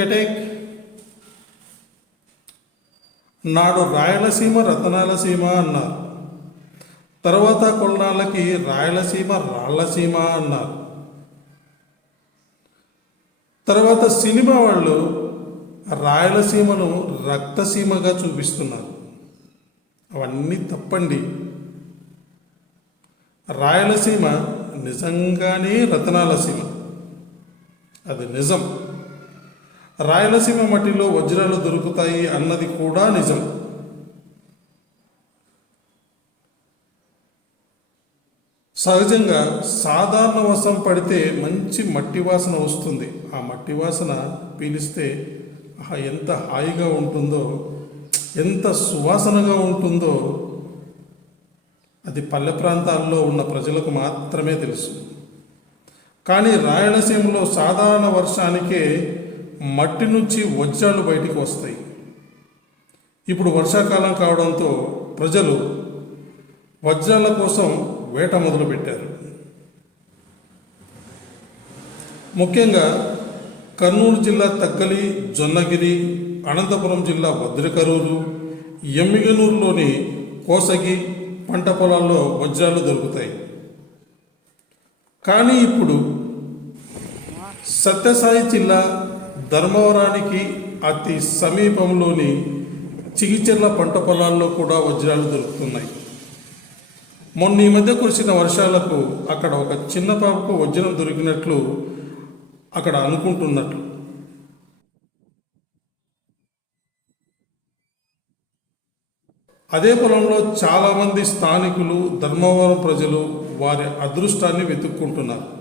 Okay నాడు రాయలసీమ రతనాలసీమ అన్నారు. తర్వాత కొన్నాళ్ళకి రాయలసీమ రాళ్ళసీమ అన్నారు. తర్వాత సినిమా వాళ్ళు రాయలసీమను రక్తసీమగా చూపిస్తున్నారు. అవన్నీ తప్పండి. రాయలసీమ నిజంగానే రతనాల సీమ అది నిజం. రాయలసీమ మట్టిలో వజ్రాలు దొరుకుతాయి అన్నది కూడా నిజం. సహజంగా సాధారణ వర్షం పడితే మంచి మట్టి వాసన వస్తుంది. ఆ మట్టి వాసన పీలిస్తే ఆహా ఎంత హాయిగా ఉంటుందో ఎంత సువాసనగా ఉంటుందో అది పల్లె ప్రాంతాల్లో ఉన్న ప్రజలకు మాత్రమే తెలుసు. కానీ రాయలసీమలో సాధారణ వర్షానికే మట్టి నుంచి వజ్రాలు బయటికి వస్తాయి. ఇప్పుడు వర్షాకాలం కావడంతో ప్రజలు వజ్రాల కోసం వేట మొదలుపెట్టారు. ముఖ్యంగా కర్నూలు జిల్లా తక్కలి జొన్నగిరి అనంతపురం జిల్లా భద్రకరూరు ఎమ్మిగనూరులోని కోసగి పంట పొలాల్లో వజ్రాలు దొరుకుతాయి. కానీ ఇప్పుడు సత్యసాయి జిల్లా ధర్మవరానికి అతి సమీపంలోని చిగిచెర్ల పంట పొలాల్లో కూడా వజ్రాలు దొరుకుతున్నాయి. మొన్న ఈ మధ్య కురిసిన వర్షాలకు అక్కడ ఒక చిన్న పాపకు వజ్రం దొరికినట్లు అక్కడ అనుకుంటున్నట్లు. అదే పొలంలో చాలామంది స్థానికులు ధర్మవరం ప్రజలు వారి అదృష్టాన్ని వెతుక్కుంటున్నారు.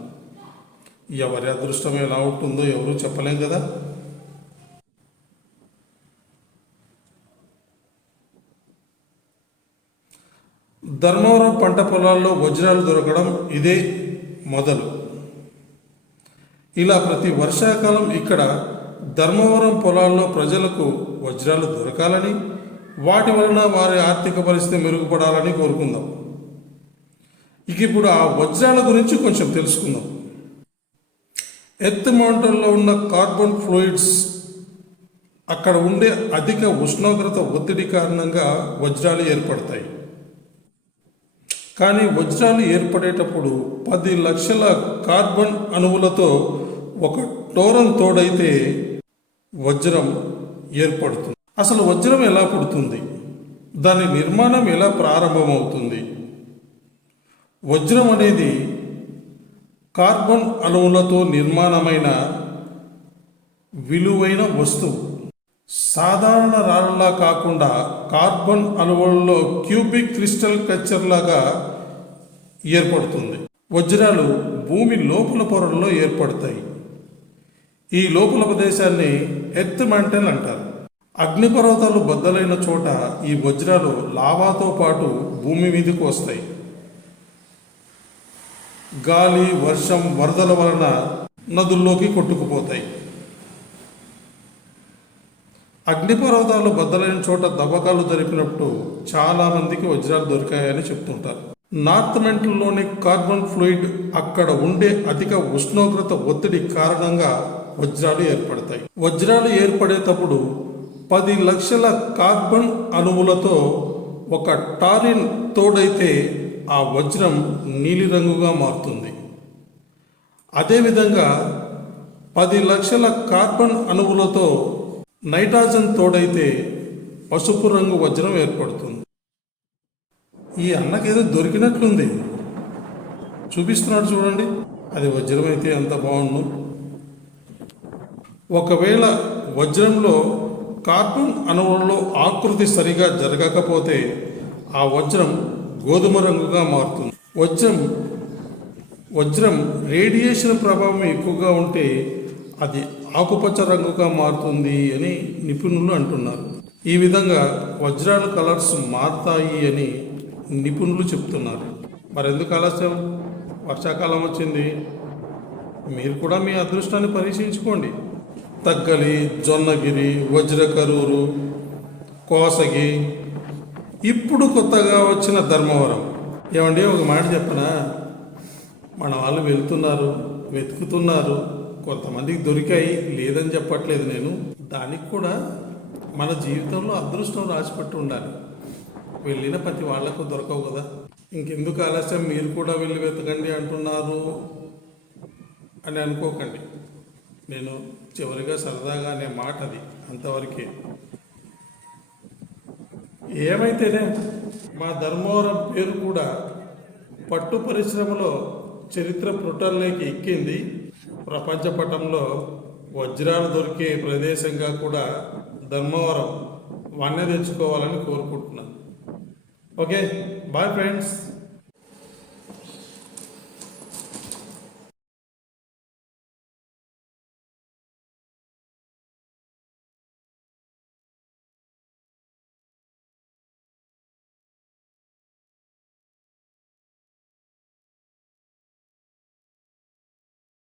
ఎవరి అదృష్టం ఎలా ఉంటుందో ఎవరూ చెప్పలేం కదా? ధర్మవరం పంట పొలాల్లో వజ్రాలు దొరకడం ఇదే మొదలు. ఇలా ప్రతి వర్షాకాలం ఇక్కడ ధర్మవరం పొలాల్లో ప్రజలకు వజ్రాలు దొరకాలని వాటి వలన వారి ఆర్థిక పరిస్థితి మెరుగుపడాలని కోరుకుందాం. ఇక ఇప్పుడు ఆ వజ్రాల గురించి కొంచెం తెలుసుకుందాం. ఎర్త్ మౌంటైన్లో ఉన్న కార్బన్ ఫ్లూయిడ్స్ అక్కడ ఉండే అధిక ఉష్ణోగ్రత ఒత్తిడి కారణంగా వజ్రాలు ఏర్పడతాయి. కానీ వజ్రాలు ఏర్పడేటప్పుడు పది లక్షల కార్బన్ అణువులతో ఒక టోరం తోడైతే వజ్రం ఏర్పడుతుంది. అసలు వజ్రం ఎలా పుడుతుంది? దాని నిర్మాణం ఎలా ప్రారంభమవుతుంది? వజ్రం అనేది కార్బన్ అణువులతో నిర్మాణమైన విలువైన వస్తువు. సాధారణ రాళ్ళలా కాకుండా కార్బన్ అణువులలో క్యూబిక్ క్రిస్టల్ కల్చర్ లాగా ఏర్పడుతుంది. వజ్రాలు భూమి లోపల పొరల్లో ఏర్పడతాయి. ఈ లోపల ప్రదేశాన్ని ఎర్త్ మ్యాంటెన్ అంటారు. అగ్నిపర్వతాలు బద్దలైన చోట ఈ వజ్రాలు లావాతో పాటు భూమి మీదకు వస్తాయి. గాలి వర్షం వరదల వలన నదుల్లోకి కొట్టుకుపోతాయి. అగ్నిపర్వతాలు బద్దలైన చోట దవ్వకాలు జరిపినప్పుడు చాలా మందికి వజ్రాలు దొరికాయని చెప్తుంటారు. నార్త్ మెంటల్లోని కార్బన్ ఫ్లూయిడ్ అక్కడ ఉండే అధిక ఉష్ణోగ్రత ఒత్తిడి కారణంగా వజ్రాలు ఏర్పడతాయి. వజ్రాలు ఏర్పడేటప్పుడు పది లక్షల కార్బన్ అణువులతో ఒక టారిన్ తోడైతే ఆ వజ్రం నీలిరంగుగా మారుతుంది. అదేవిధంగా పది లక్షల కార్బన్ అణువులతో నైట్రోజన్ తోడైతే పసుపు రంగు వజ్రం ఏర్పడుతుంది. ఈ అన్నకేదో దొరికినట్లుంది. చూపిస్తున్నాడు చూడండి. అది వజ్రమైతే ఎంత బాగుండు. ఒకవేళ వజ్రంలో కార్బన్ అణువులలో ఆకృతి సరిగా జరగకపోతే ఆ వజ్రం గోధుమ రంగుగా మారుతుంది. వజ్రం వజ్రం రేడియేషన్ ప్రభావం ఎక్కువగా ఉంటే అది ఆకుపచ్చ రంగుగా మారుతుంది అని నిపుణులు అంటున్నారు. ఈ విధంగా వజ్రాల కలర్స్ మారుతాయి అని నిపుణులు చెప్తున్నారు. మరెందుకు ఆలస్యం? వర్షాకాలం వచ్చింది. మీరు కూడా మీ అదృష్టాన్ని పరీక్షించుకోండి. తగ్గలి జొన్నగిరి వజ్రకరూరు కోసగి ఇప్పుడు కొత్తగా వచ్చిన ధర్మవరం. ఏమండి ఒక మాట చెప్పనా? మన వాళ్ళు వెళ్తున్నారు వెతుకుతున్నారు. కొంతమందికి దొరికాయి లేదని చెప్పట్లేదు నేను. దానికి కూడా మన జీవితంలో అదృష్టం రాసిపెట్టి ఉండాలి. వెళ్ళిన ప్రతి వాళ్ళకు దొరకవు కదా. ఇంకెందుకు ఆలస్యం? మీరు కూడా వెళ్ళి వెతకండి అంటున్నారు అని అనుకోకండి. నేను చివరిగా సరదాగా అనే మాట అది అంతవరకే. ఏమైతేనే మా ధర్మవరం పేరు కూడా పట్టు పరిశ్రమలో చరిత్ర పుటల్లోకి ఎక్కింది. ప్రపంచ పటంలో వజ్రాలు దొరికే ప్రదేశంగా కూడా ధర్మవరం వన్నె తెచ్చుకోవాలని కోరుకుంటున్నాను. Okay bye friends.